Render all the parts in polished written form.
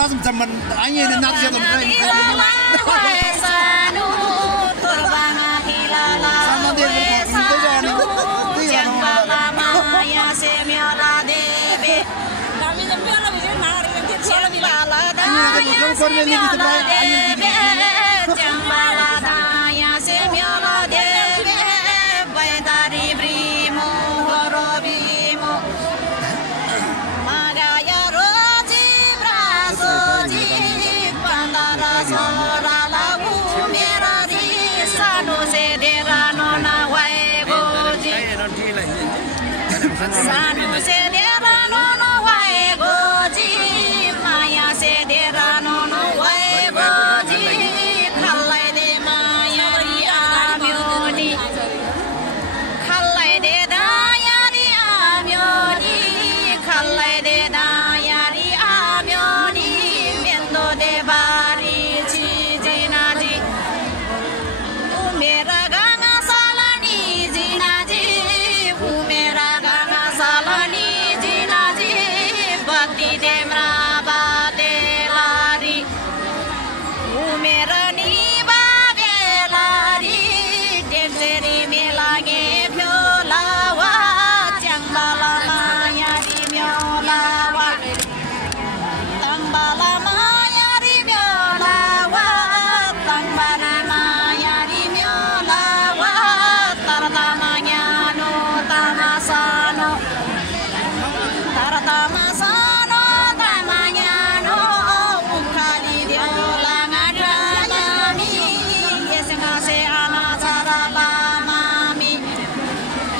Rasam zaman aja ini nak jatuh berani. Sama dia itu jangan itu jangan lama ya semiola debe. Kami semiola bisa nari nanti semiola debe. Jangan ya semiola debe. Baik dari primo horobimo. Magaya roji brasoji pandara sora lagu merari sanu sederano na waegoji sanu sederano na waegoji maya sederano na waegoji kallai de maya ri amyoni kallai de daya ri amyoni kallai de daya ri amyoni mendo de bari chijinaji umera ganga salani jinaji umera ganga salani jinaji bati de mraba de lari umera ni babe lari denseri melage pholawa changbala maya ri myolawa tangbala maya ri myolawa tangbala maya ri myolawa taratama no tamasano taratama tamanya no ukali diolang adami yesngase anazara lamami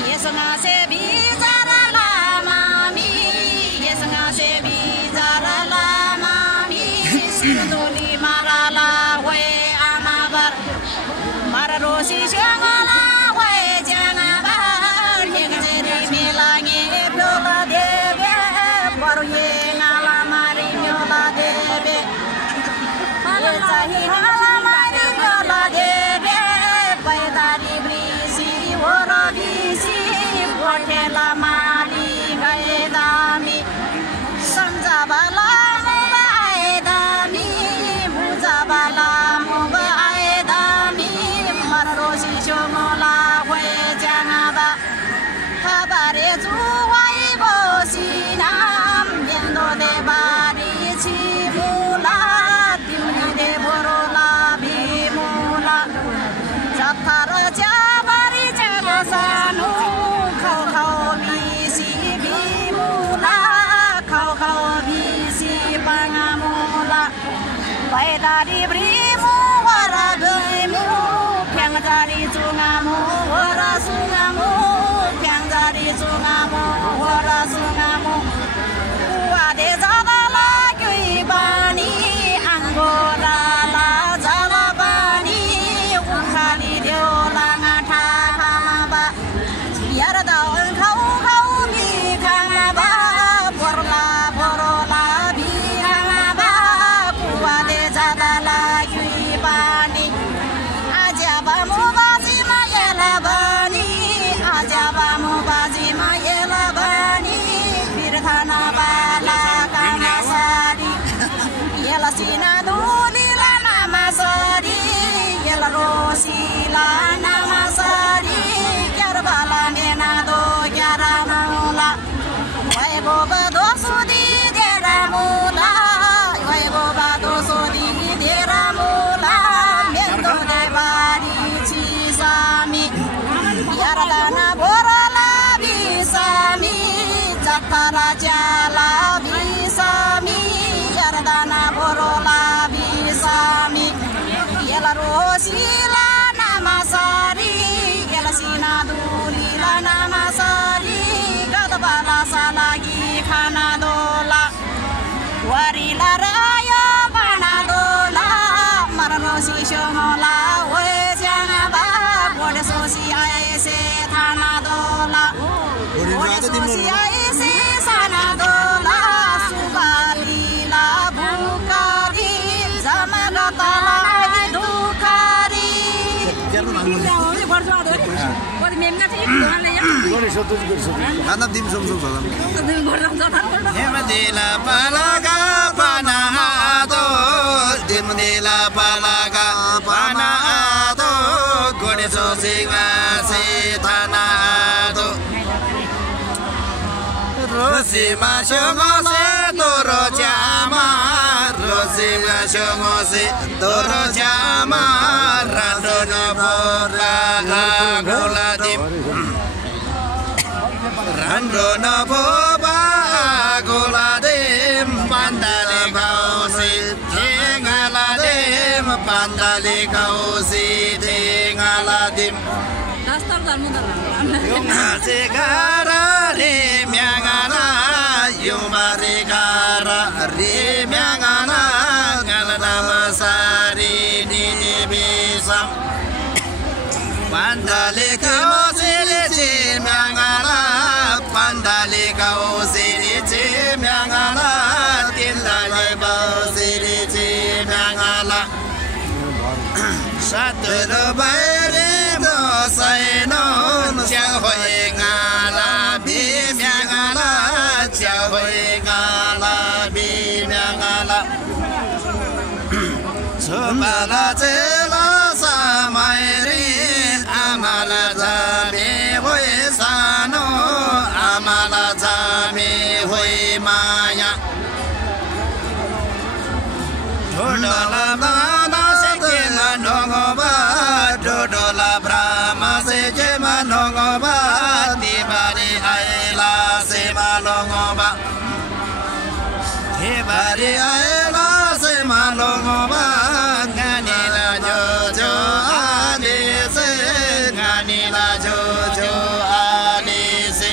yesngase bizara lamami yesngase bizara lamami sirtuli marala we amabar mararosi shangala we janabar yegere milange blola debe baruye ngala mari nyola debe malahi ngala mari nyola debe paidari brisi horabisi botela mali gaedami sanjabala mubaidami mujabala mubaidami mararosi shomola we janaba habare zuwai bosinam yendo de bari chimula dimni de borola bimula jathara jabari jagasanu khau khau bisi bimula khau khau bisi pangamula paidari brimu warabimu pyang dari jungamu warasungamu pyang dari jungamu warasungamu wade zadala kuibani angola la jalabani ukhali diolang thamaba biar daun khau khau bi khangaba borla borola bi khangaba wade zadala kuibani ajaba mubazima yelabani ajaba mubazima yelabani birthana bala kanasari yela sina duli la namasari yela rosi la namasari karbala mena do yaramula vai boba do sudi deramula vai boba do sudi deramula mendo de bari chisami yaradana borala bisami jathara jala bisami yaradana borola bisami yela rosila namasari yela sina duli la namasari gadbala salagi khana dola warila raya panadola maranosi shomola we janaba bode sosi aise thana dola bode sosi aise sana dola subali la bukari zamagata la dukari Anak tim som som salam. Hemadila palaga panaha Rosima shongose toro chama Rosima shongose toro chama Randono pora guladim Randono pora guladim Pandali kausi tingaladim Pandali kausi tingaladim Segara rimyangana yumarigara rimyangana ngalamasari nibisam Pandalika osili chimyangana Pandalika osili chimyangana Tindalika osili chimyangana Saturu bayri Sainon Chiang Hui Ngala Bimyangala Chiang Hui Ngala Bimyangala Sumala Chela Samairi Amala Jami Hui Sano Amala Jami Hui Maya Dodola Brahma Sekila Nongoba Dodola Brahma Sekila Nongoba Tibari Aila Sema Nongoba Tibari Aila Sema Nongoba Ganila Jojo Alise Ganila Jojo Alise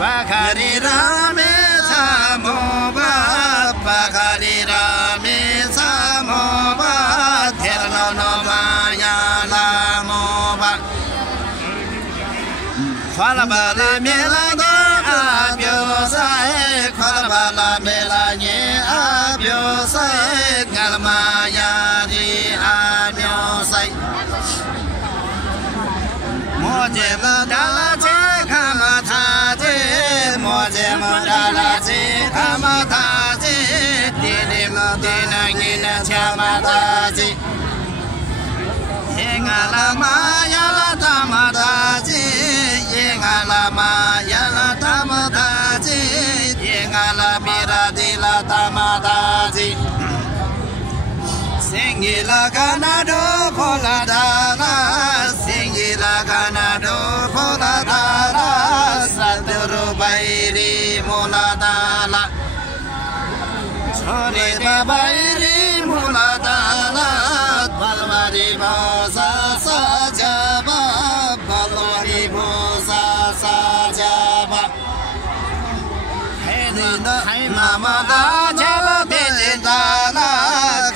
Bakari Rame Samoba Bakari Rame Samoba Terno no Maya Lamoba Falabala Melana Abiosai Falabala Melanie Abiosai Galmaya Di Abiosai Mojela Dalache Kamataje Mojela Dalache Kamataje Dinila Dinagina Chamataje Yengala Maya Tamataje Yengala Maya Tamataje Yengala Miradila Tamataje Singila Ganado Poladala Singila Ganado Poladala Saduru Bairi Muladala Chorita Bairi Muladala Balvari Bosa Sajaba Balvari Bosa Sajaba Hai Mama Jaba Bijidala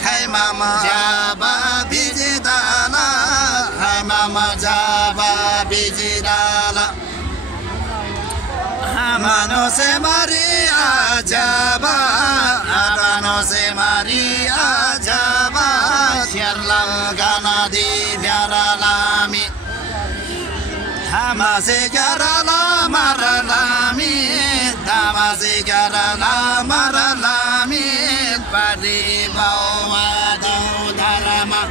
Hai Mama Jaba Bijidala Hai Mama Jaba Bijidala Amano se Maria Jaba Amano se Maria Jaba Sherlam Ganadi Vyaralami Tamase Jarala Maralami Tamase Jarala Maralami Padi Bawa Dharma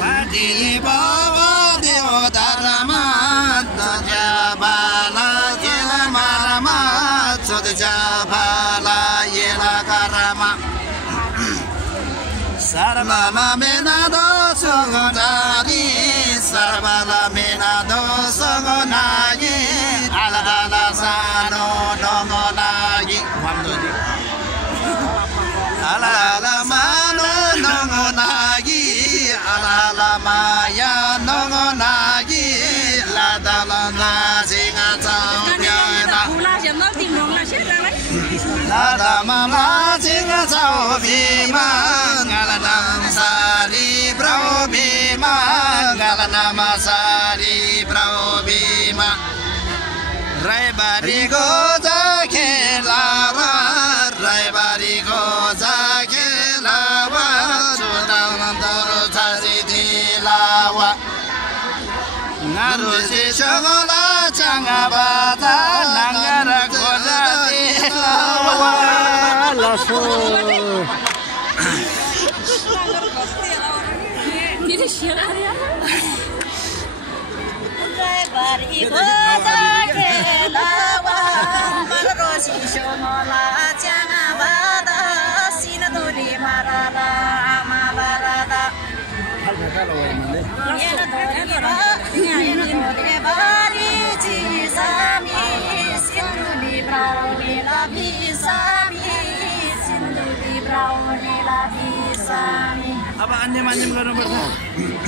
Padi Bawa Dharma Jabala Yela Marama Jabala Yela Karama Sarvama Menado Sogonari Sarvala Menado Sogonari Alala Sano Nongonagi Alala Mano Nongonagi Alala Maya Nongonagi La Dalana Zinga Taupiana La Mama Zinga Taupima Galanam Sari Braubima Galanam Sari Braubima Raibari Goza Kelava Raibari Goza Kelava Sudamandoro Tazitilawa Narusi Shogola Changabata Nangara Goza Tilawa Lasso Bye bye. बारी गोजा खेलावा मररोसी सोमला च्याङा बादा सिनदुली माराला माबारादा येन धोरी बारी चिसामी सिन्दुली brownie लाभी सामी सिन्दुली brownie लाभी सामी अब अन्य माध्यम गर्नुपर्छ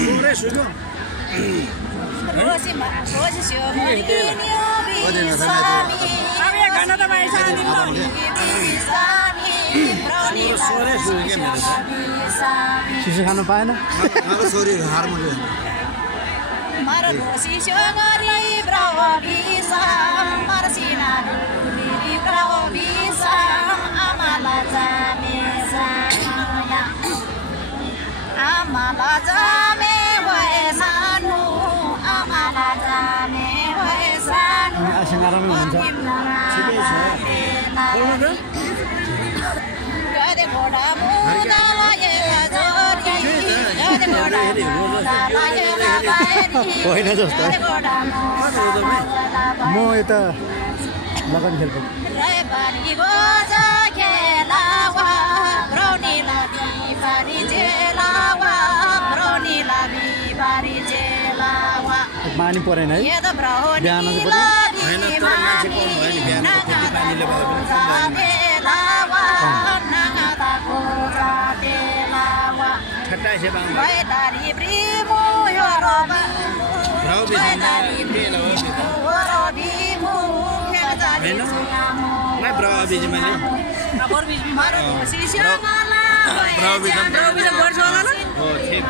सुरे सुनो रोसी स्यो मरिनियो बिसामी अब यहाँ खाना त भाइ सानी सामी ब्राउनी सोरे सुरे के मेरो चिसो खानु पाएन मलाई सोरी हार्मोनियम मारो रोसी स्यो गरी ब्राउनी साम मरसिना दुली ब्राउनी साम आमाला जामे साया आमाला जामे भए सानो आमाला जामे भए सानो आसँग आरामै हुन्छ गदे घोडा मुदा लागेका जोडी गदे घोडा मुदा लागेका बारी होइन जस्तो म यता लगन खेल्छु बारी गोजा खेलावा ब्राउनी लाबी बारी जेलावा ब्राउनी लाबी बारी जेलावा पानी परेन है ये त ब्राउनी लाबी मानी नागादा गोजा बेलावा नागादा गोजा बेलावा ठट्टाइसे बाङ बैदारी ब्रिमु यो रोबा बैदारी ब्रिमु यो रोबिमु खेजाली सुनामु मैं ब्राउ बीज में मारो सिस्यामाला ब्राउ बीज गर्छ होला न हो ठीक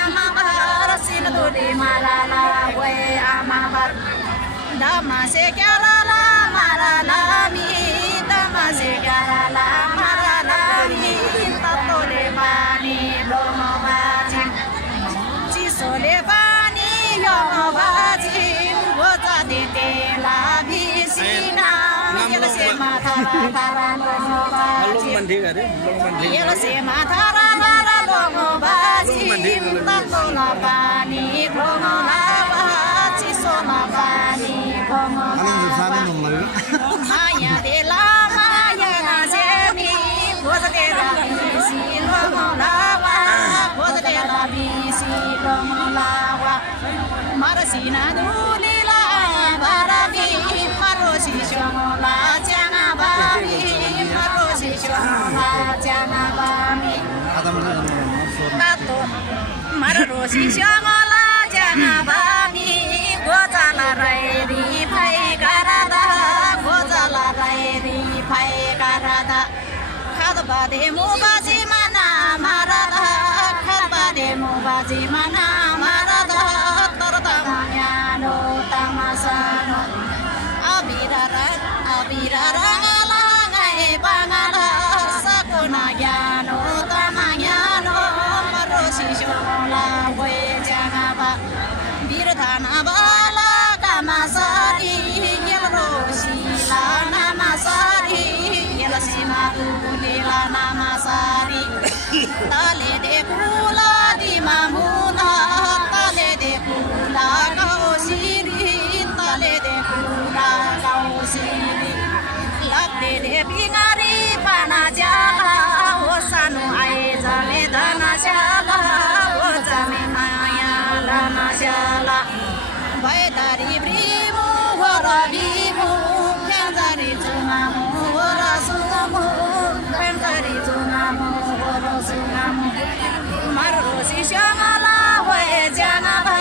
आमा बार सिनदुली मालाला वे आमा बार दमासे क्यालाला मालाला मी दमासे क्यालाला मालाला मी तत्तोले पानी लोमो बाजी चिसोले पानी लोमो बाजी गोजा देते लाभी सिना येलसे माथा तारा लोमो बाजी ठीक अरे येलसे माथा तारा लोमो बाजी तत्तोला पानी लोमो लावा चिसोला पानी लोमो माया देला माया नाजेमी गोजा देला बिसी लोमो लावा गोजा देला बिसी लोमो लावा मरसिना दुलीला बाराबी मरोसी सोमला च्याङा बारी मरोसी सोमला च्याङा बारी तातो मरोसी सोमला च्याङा बारी गोजाला रैरी फाइ गरादा गोजाला रैरी फाइ गरादा खादबादे मुबाजी मना मारादा खादबादे मुबाजी मना मारादा तर तमायानो तमासानो अबिरा लागाए बाङाला सकुना ज्ञानो तमायानो मरोसी सोमला वे च्याङाबा बिरधाना बाला कामासारी यलरोसी लाना मासारी यलसीमा दुलीला नामासारी ताले दे फुला दिमा मुला ताले दे फुला कौसिरी ताले दे फुला कौसिरी लाग्दे दे बिगारी पाना जाला हो सानो आए जाने दाना जाला हो जाने माया लाना जाला बैदारी ब्रिमु होरबिमु खेजारी जुनामु होरसुमु खेजारी जुनामु होरसुमु मरोसी श्यामला वे जानाबा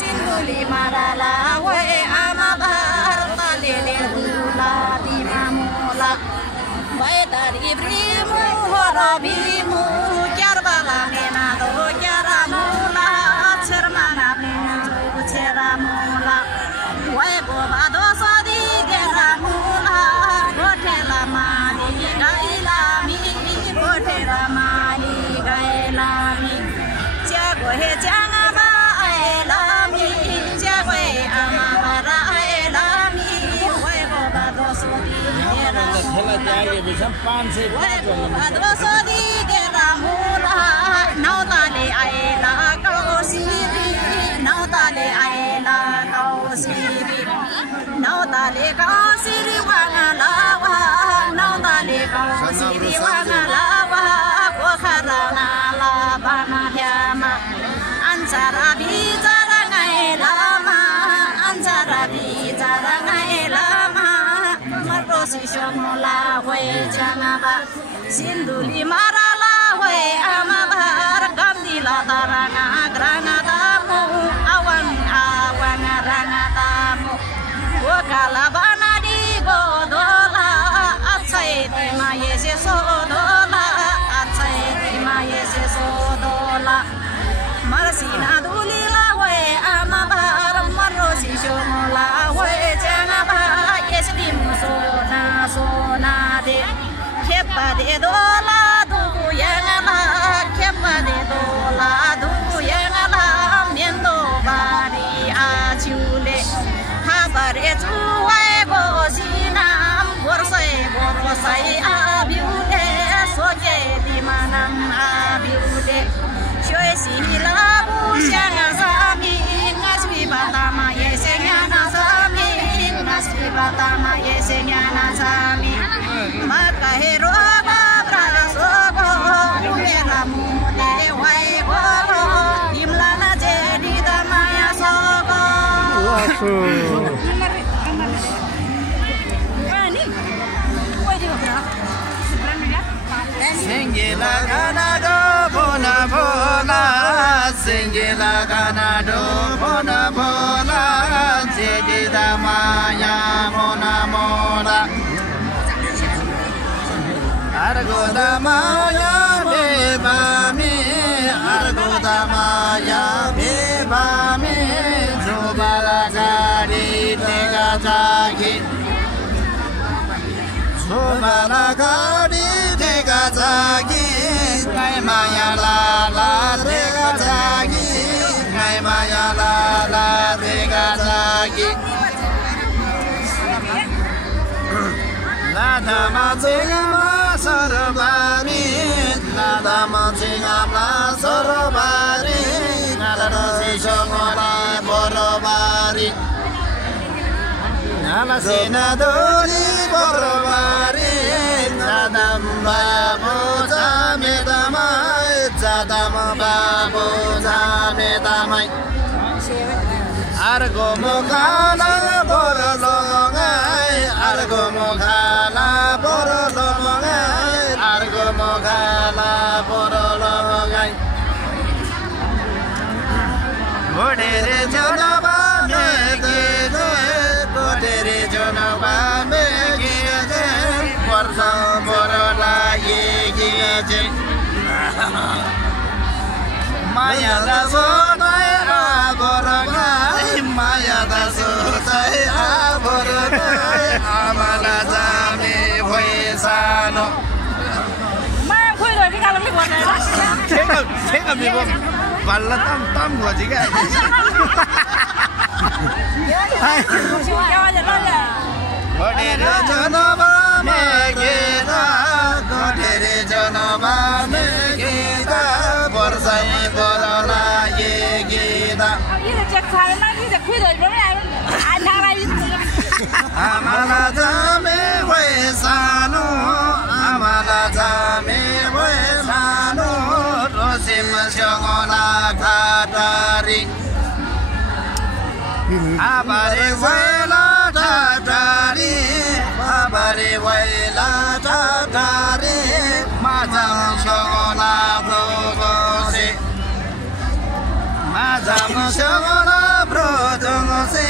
सिन्दुली माराला वे आमा भारतले दुला दिमामुला बैदारी ब्रिमु होरबिमु क्यारबाला मेना दो क्यारामुला छरमाना मेना दो छेरामुला वे गोबा दो सदी देरामुला गोठेला माली गाइलामी गोठेला माली गाइलामी च्यागो हे च्याङाबा आएलामी च्यागो हे आमा बारा आएलामी वे गोबा दो सदी देरामुला वे गोबा दो सदी देरामुला नौताले आएला कौसिरी नौताले आएला Siri Now Daleka Siri Wangalawa Now Daleka Siri Wangalawa Wakarana Labana Yama Ansarabi Zarangai Lama Ansarabi Zarangai Lama Marosi Shomola Hoi Janaba Sinduli Marala Hoi Amabar Gandila Tarana Granadamu Awan Awan Ranadamu Wakalabana Digo Dola Atsai Mayese Sodola Atsai Mayese Sodola Marasina Dulila Hoi Amabar Marosi Shomola Hoi Janaba Yesdim Sona Sona De Kepa de Dola Du Yangala Kepa de Dola Du Yangala Miendo Bari Achule Habare Tuai Bosinam Borosai Abiude Soje Dimanam Abiude Shoesila Bushanga Sami Nasbi Batama Yesenyana Sami Nasbi Batama Yesenyana Sami Maka Hero Babra Sogo Umera Mune Waigo Imlana Jadi Damaya Sogo Singila Ganado Bona Bona Singila Ganado Bona Bona Jedi Maya Mona Mona Argoda Maya Bebami Argoda Maya Bebami Jobala Gadi Tegazaki Jobala Gadi Tegazaki Ngai Maya La La Tegazaki Ngai Maya La La Tegazaki Nada Matsingama Sarabari Nada Matsingama Sarabari Nada Shongola Borobari Nada Sinadori Borobari Zadam Babu Zamedamai Zadam Babu Zamedamai Argo Mokala Borolongai Argo Mokala Borolongai Argo Mokala Borolongai Bodere Jonaba Megide Bodere Jonaba Megide Borsa Borola Yegide Maya da Sotai Aborogai Maya da Sotai Aborogai Amala Jami Huesano Check mi bom Balla tam gua juga Godere Janaba Megida Godere Janaba Megida Borsai Borola Yegida Amala Jami Huesano Amala Jami Huesano Rosim Shongola Tatari Abare Huela Tatari Abare Huela Tatari Mazam Shongola Protose Mazam Shongola Protose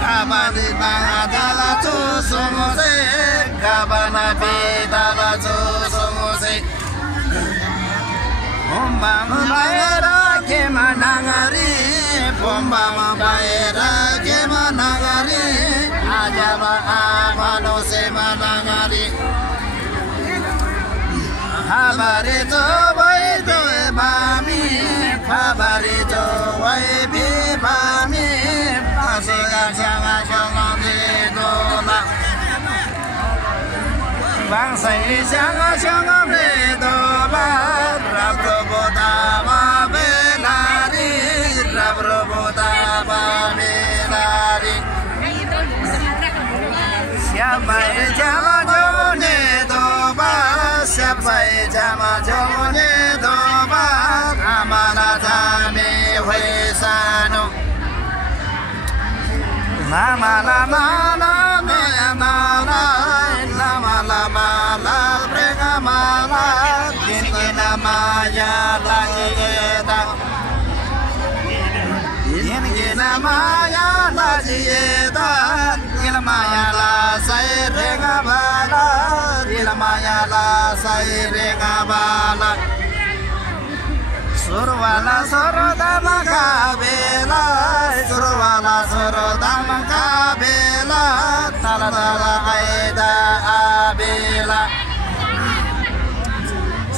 Kabani Bangadala Tusumose Kabana Bidala Tusumose Pombama Baera Kemanangari Pombama Baera Kemanangari Ajaba Amano Semanangari Habarito Waito Ebami Habarito Waibi Bami Pasika Shanga Shanga Dola Bangsa Shanga Shanga Dola Rabrobotama Benari Rabrobotama Benari Yabai jama jone doba, shabai jama jone doba, amala jame huesano. Lama lama lama lama lama lama la prega mala, kina maya la jieta. Kina maya la jieta. Maya la sai rega bala, maya la sai rega bala. Surwala surodama kabela, surwala surodama kabela, tala tala aida abela.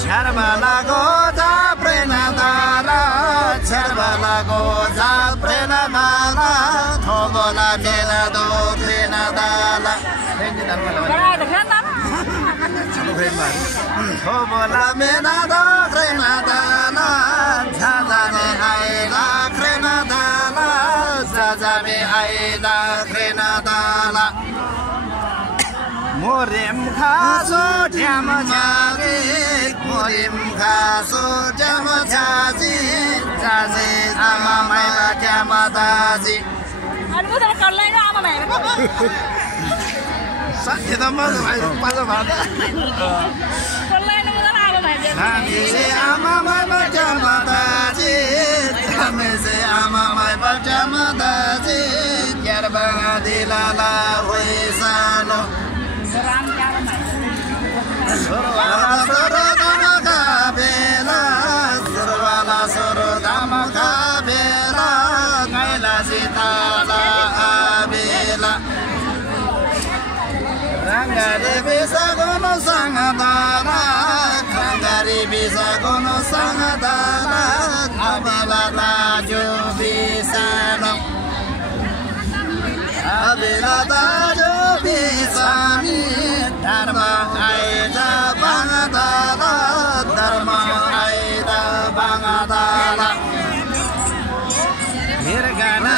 Charbala goza prenadala, charbala goza prenadala, thogola mela do prenadala. Thogola mela do prenadala, chazame aida prenadala, chazame aida prenadala. Morim khaso jama jagi, morim khaso jama jagi, jagi ama mai jama daji. Aduh, dah kalau ini ama mai. Sakit ama mai, pasal apa? Kalau ini mungkin ama mai. Kami se ama mai jama daji, kami se ama mai jama daji, jarbanga dilala huisano. Surwala surodama kabela, surwala surodama kabela, ngaila sitala abela. Rangari bisa gono sangadana, rangari bisa gono sangadana, abela taju bisano. Abela taju bisani. Dharma aida bangadala, dharma aida bangadala. Hirgana